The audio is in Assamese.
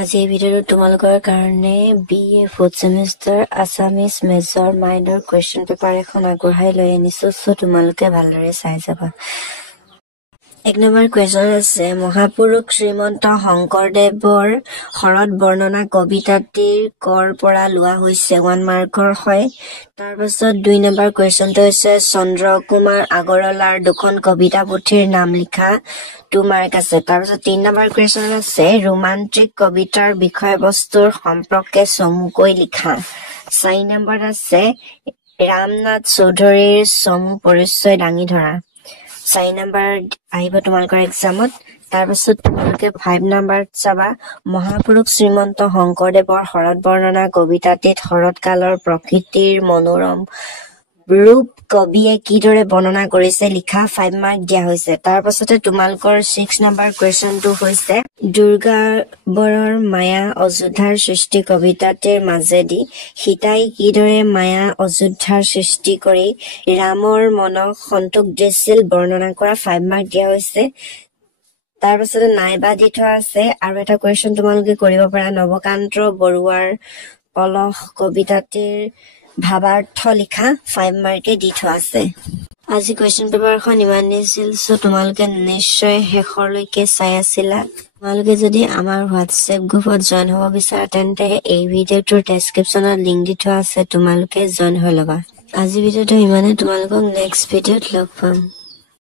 আজি এই ভিডিঅ'টো তোমালোকৰ কাৰণে BA 4th semester Assamese major minor question paper এখন আগবঢ়াই লৈ আনিছো সো তোমালোকে ভালদৰে চাই যাবা। 1 নম্বৰ কুৱেশ্যন আছে মহাপুৰুষ শ্ৰীমন্ত শংকৰদেৱৰ শৰৎ বৰ্ণনা কবিতাটিৰ কৰ পৰা লোৱা হৈছে 1 মাৰ্কৰ হয়। তাৰ পাছত 2 নম্বৰ কুৱেশ্যনটো হৈছে চন্দ্ৰকুমাৰ আগৰৱালাৰ দুখন কবিতা পুথিৰ নাম লিখা 2 মাৰ্ক আছে। তাৰ পাছত 3 নম্বৰ কুৱেশ্যন আছে ৰোমান্টিক কবিতাৰ বিষয়বস্তুৰ সম্পৰ্কে চমুকৈ লিখা 4 নম্বৰ আছে ৰামনাথ চৌধুৰীৰ চমু পৰিচয় দাঙি ধৰা 4 নম্বৰ আহিব তোমালোকৰ এক্সামত। তাৰ পাছত তোমালোকে 5 নম্বৰ চাবা মহাপুৰুষ শ্ৰীমন্ত শংকৰদেৱৰ শৰৎ বৰ্ণনা কবিতাটিত শৰৎকালৰ প্ৰকৃতিৰ মনোৰম ৰূপ কবিয়ে কিদৰে বৰ্ণনা কৰিছে লিখা 5 মাৰ্ক দিয়া হৈছে। তাৰ পাছতে তোমালোকৰ 6 নম্বৰ কুৱেশ্যনটো হৈছে দুৰ্গাবৰৰ মায়া অযোধ্যাৰ সৃষ্টি কবিতাটিৰ মাজেদি সীতাই কিদৰে মায়া অযোধ্যাৰ সৃষ্টি কৰি ৰামৰ মনক সন্তোষ দিছিল বৰ্ণনা কৰা 5 মাৰ্ক দিয়া হৈছে। তাৰ পাছতে নাইবা দি থোৱা আছে আৰু এটা কুৱেশ্যন তোমালোকে কৰিব পাৰা নৱকান্ত বৰুৱাৰ পলস কবিতাটিৰ ভাৱাৰ্থ লিখা 5 মাৰ্কে দি থোৱা আছে। আজি কুৱেশ্যন পেপাৰখন ইমানেই আছিল সো তোমালোকে নিশ্চয় শেষলৈকে চাই আছিলা। তোমালোকে যদি আমাৰ হোৱাটছএপ গ্ৰুপত জইন হ'ব বিচাৰা তেন্তে এই ভিডিঅ'টোৰ ডেছক্ৰিপশ্যনত লিংক দি থোৱা আছে তোমালোকে জইন হৈ ল'বা। আজি ভিডিঅ'টো ইমানেই, তোমালোকক নেক্সট ভিডিঅ'ত লগ পাম।